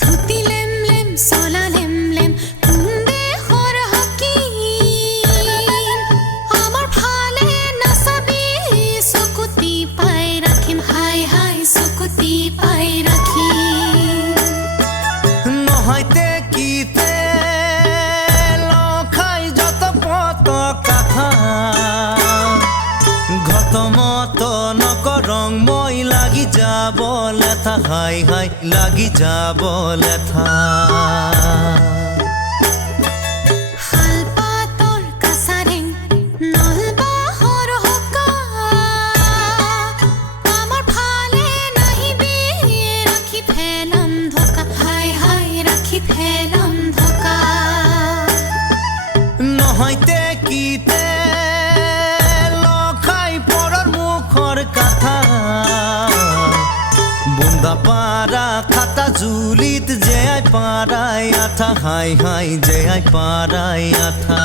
dhoti lame lame চলা lame lame Kunde হৰ হাকিম আমাৰ ফালে নাচাবি চকুতি পাই ৰাখিম হাই হাই চকুতি পাই ৰাখিম নহয়তে কিতে লখাই যত পত কথা ঘটমত নকৰং মই লাগি যাব লেথা হাই হাই লাগি যাব লেথা শালপাতৰ কাছাৰেং নলবাহৰ হকা আমাৰ ফালে নাহিবি ৰাখি ফেলাম ধকা হাই হাই ৰাখি ফেলাম ধকা নহয়তে কিতে লখাই পৰৰ মুখৰ কথা বুন্দা পাৰা খাতা জুলিত যে আই পাৰাই আঠা হাই হাই যে আই পাৰাই আঠা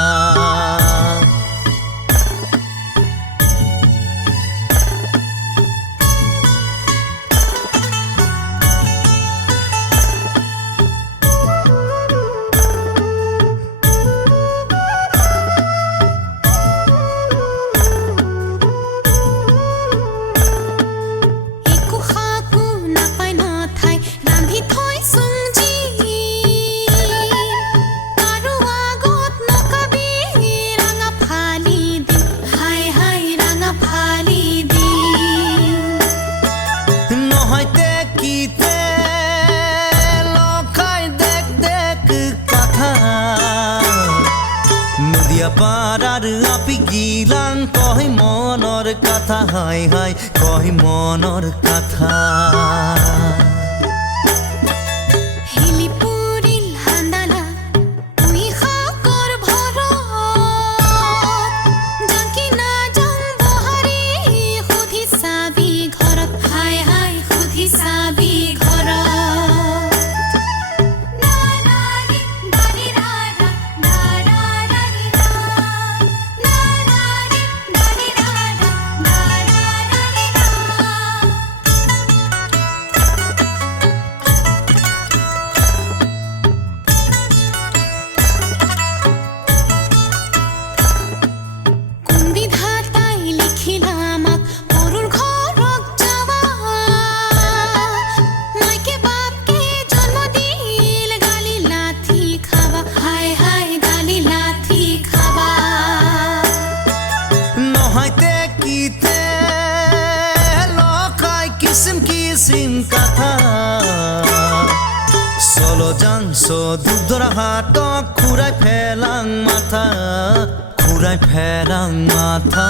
পারার আপি গিলাং কই মনৰ কথা হাই হাই কই মনৰ কথা হিলিপুরিল হান্দালা তুই খাকৰ ভৰত জাকি না যাম বহাৰি সুধি চাবি ঘৰত হাই হাই সুধি চাবি ঘৰত কিসিম কথা চলো যাং দুধরা হাত খুৰাই ফেলাং মাথা